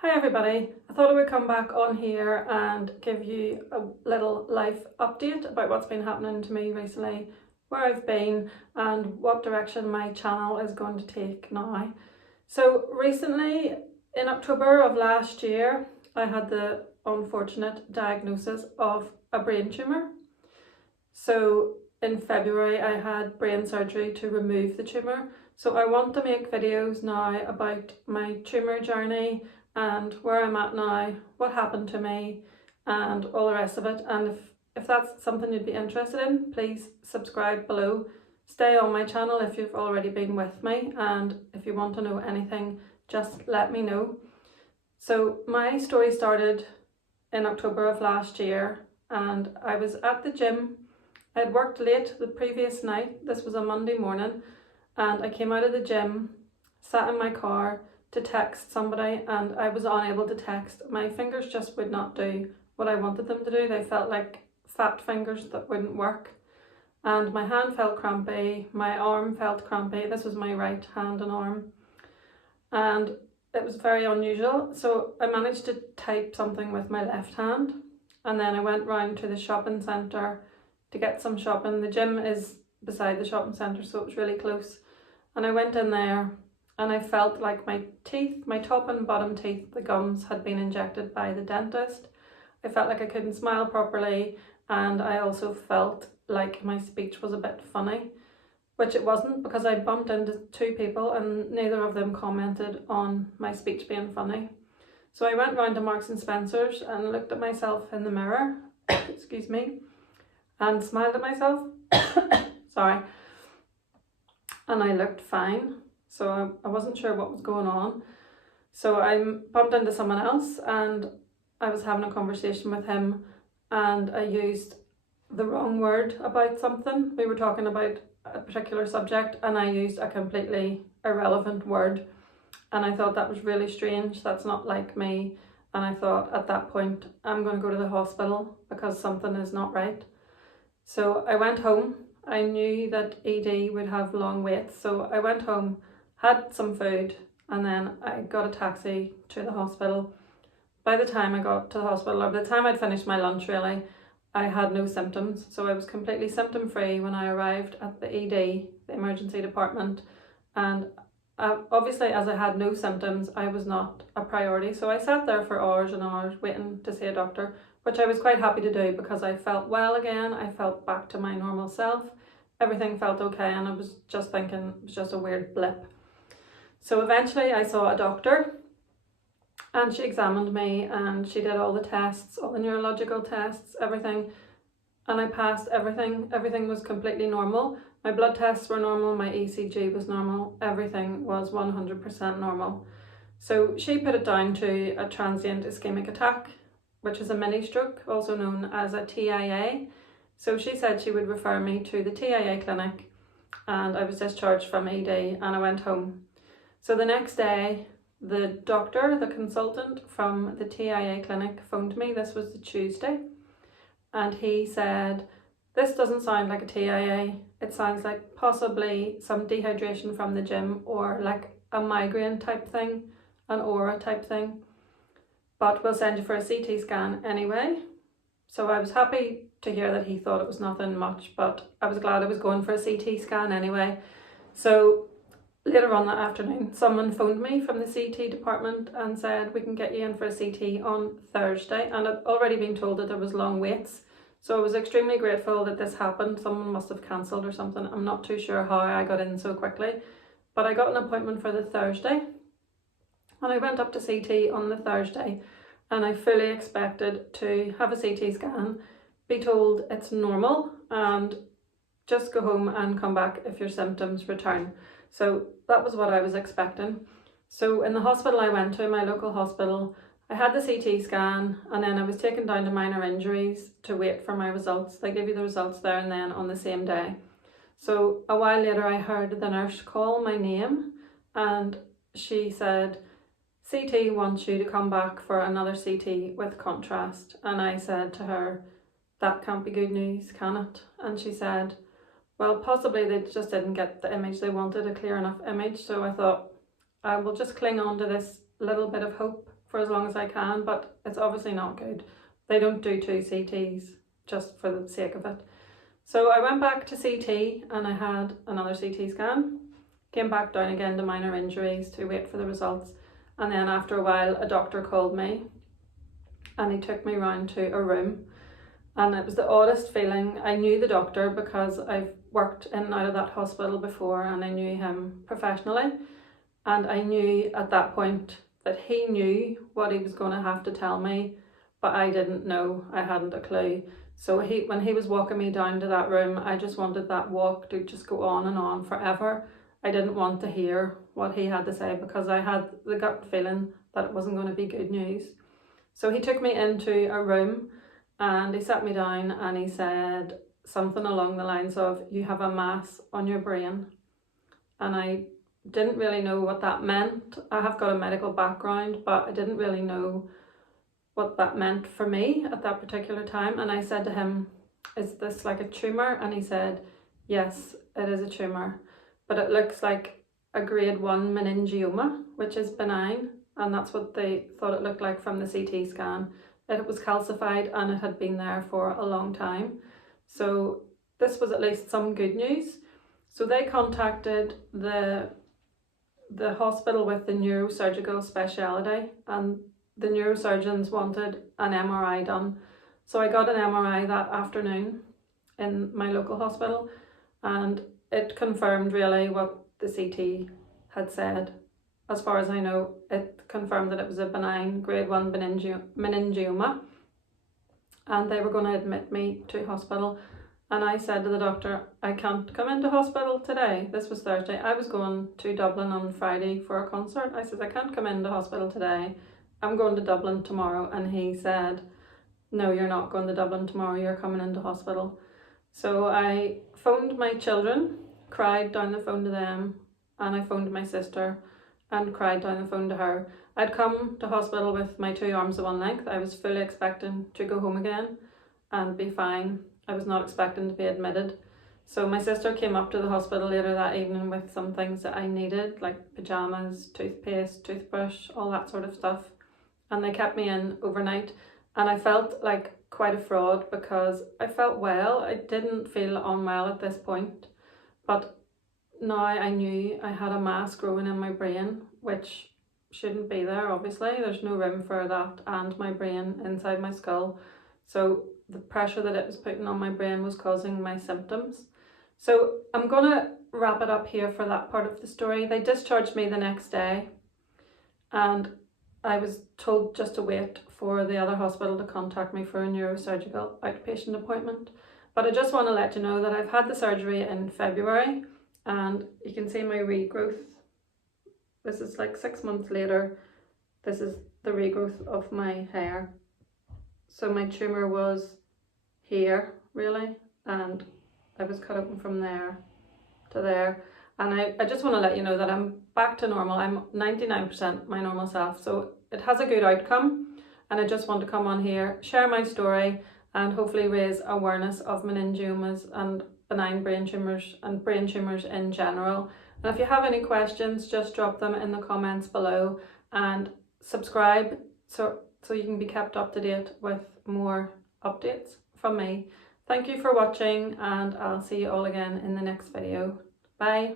Hi everybody, I thought I would come back on here and give you a little life update about what's been happening to me recently, where I've been and what direction my channel is going to take now. So recently, in October of last year, I had the unfortunate diagnosis of a brain tumour. So in February I had brain surgery to remove the tumour. So I want to make videos now about my tumour journey and where I'm at now, what happened to me and all the rest of it. And if that's something you'd be interested in, please subscribe below. Stay on my channel if you've already been with me, and if you want to know anything, just let me know. So my story started in October of last year, and I was at the gym. I had worked late the previous night. This was a Monday morning, and I came out of the gym, sat in my car to text somebody, and I was unable to text. My fingers just would not do what I wanted them to do. They felt like fat fingers that wouldn't work, and my hand felt crampy, my arm felt crampy. This was my right hand and arm, and it was very unusual. So I managed to type something with my left hand, and then I went round to the shopping centre to get some shopping. The gym is beside the shopping centre, so it was really close, and I went in there and I felt like my teeth, my top and bottom teeth, the gums, had been injected by the dentist. I felt like I couldn't smile properly, and I also felt like my speech was a bit funny, which it wasn't, because I bumped into two people and neither of them commented on my speech being funny. So I went round to Marks and Spencer's and looked at myself in the mirror, excuse me, and smiled at myself, sorry, and I looked fine. So I wasn't sure what was going on. So I bumped into someone else and I was having a conversation with him, and I used the wrong word about something. We were talking about a particular subject and I used a completely irrelevant word, and I thought that was really strange. That's not like me. And I thought at that point, I'm going to go to the hospital because something is not right. So I went home. I knew that ED would have long waits, so I went home, had some food, and then I got a taxi to the hospital. By the time I got to the hospital, or by the time I'd finished my lunch really, I had no symptoms. So I was completely symptom free when I arrived at the ED, the emergency department. And obviously, as I had no symptoms, I was not a priority. So I sat there for hours and hours waiting to see a doctor, which I was quite happy to do because I felt well again. I felt back to my normal self. Everything felt okay, and I was just thinking it was just a weird blip. So eventually I saw a doctor, and she examined me and she did all the tests, all the neurological tests, everything, and I passed everything. Everything was completely normal. My blood tests were normal, my ECG was normal, everything was 100% normal. So she put it down to a transient ischemic attack, which is a mini stroke, also known as a TIA. So she said she would refer me to the TIA clinic, and I was discharged from ED and I went home. So the next day, the doctor, the consultant from the TIA clinic, phoned me. This was the Tuesday, and he said, "This doesn't sound like a TIA. It sounds like possibly some dehydration from the gym, or like a migraine type thing, an aura type thing, but we'll send you for a CT scan anyway." So I was happy to hear that he thought it was nothing much, but I was glad I was going for a CT scan anyway. So later on that afternoon, someone phoned me from the CT department and said, "We can get you in for a CT on Thursday." And I'd already been told that there was long waits. So I was extremely grateful that this happened. Someone must have cancelled or something. I'm not too sure how I got in so quickly, but I got an appointment for the Thursday. And I went up to CT on the Thursday, and I fully expected to have a CT scan, be told it's normal, and just go home and come back if your symptoms return. So that was what I was expecting. So in the hospital I went to, my local hospital, I had the CT scan, and then I was taken down to minor injuries to wait for my results. They give you the results there and then on the same day. So a while later I heard the nurse call my name, and she said, "CT wants you to come back for another CT with contrast." And I said to her, "That can't be good news, can it?" And she said, "Well, possibly they just didn't get the image they wanted, a clear enough image." So I thought, I will just cling on to this little bit of hope for for as long as I can, but it's obviously not good. They don't do 2 CTs just for the sake of it. So I went back to CT and I had another CT scan, came back down again to minor injuries to wait for the results, and then after a while a doctor called me and he took me round to a room, and it was the oddest feeling. I knew the doctor because I've worked in and out of that hospital before and I knew him professionally, and I knew at that point that he knew what he was going to have to tell me, but I didn't know. I hadn't a clue. So when he was walking me down to that room, I just wanted that walk to just go on and on forever. I didn't want to hear what he had to say because I had the gut feeling that it wasn't going to be good news. So he took me into a room and he sat me down and he said something along the lines of, "You have a mass on your brain." And I didn't really know what that meant. I have got a medical background, but I didn't really know what that meant for me at that particular time. And I said to him, "Is this like a tumour?" And he said, "Yes, it is a tumour, but it looks like a grade 1 meningioma, which is benign." And that's what they thought it looked like from the CT scan. It was calcified and it had been there for a long time. So this was at least some good news. So they contacted the hospital with the neurosurgical speciality, and the neurosurgeons wanted an MRI done. So I got an MRI that afternoon in my local hospital, and it confirmed really what the CT had said. As far as I know, it confirmed that it was a benign grade 1 meningioma, and they were going to admit me to hospital. And I said to the doctor, "I can't come into hospital today." This was Thursday. I was going to Dublin on Friday for a concert. I said, "I can't come into hospital today. I'm going to Dublin tomorrow." And he said, "No, you're not going to Dublin tomorrow. You're coming into hospital." So I phoned my children, cried down the phone to them, and I phoned my sister and cried down the phone to her. I'd come to hospital with my 2 arms at one length. I was fully expecting to go home again and be fine. I was not expecting to be admitted. So my sister came up to the hospital later that evening with some things that I needed, like pyjamas, toothpaste, toothbrush, all that sort of stuff. And they kept me in overnight. And I felt like quite a fraud because I felt well. I didn't feel unwell at this point. But now I knew I had a mass growing in my brain, which shouldn't be there, obviously. There's no room for that and my brain inside my skull. So the pressure that it was putting on my brain was causing my symptoms. So I'm going to wrap it up here for that part of the story. They discharged me the next day, and I was told just to wait for the other hospital to contact me for a neurosurgical outpatient appointment. But I just want to let you know that I've had the surgery in February, and you can see my regrowth. This is like 6 months later. This is the regrowth of my hair. So my tumour was here really, and I was cut open from there to there. And I just want to let you know that I'm back to normal. I'm 99% my normal self. So it has a good outcome, and I just want to come on here, share my story, and hopefully raise awareness of meningiomas and benign brain tumours and brain tumours in general. And if you have any questions, just drop them in the comments below, and subscribe so you can be kept up to date with more updates from me. Thank you for watching, and I'll see you all again in the next video. Bye.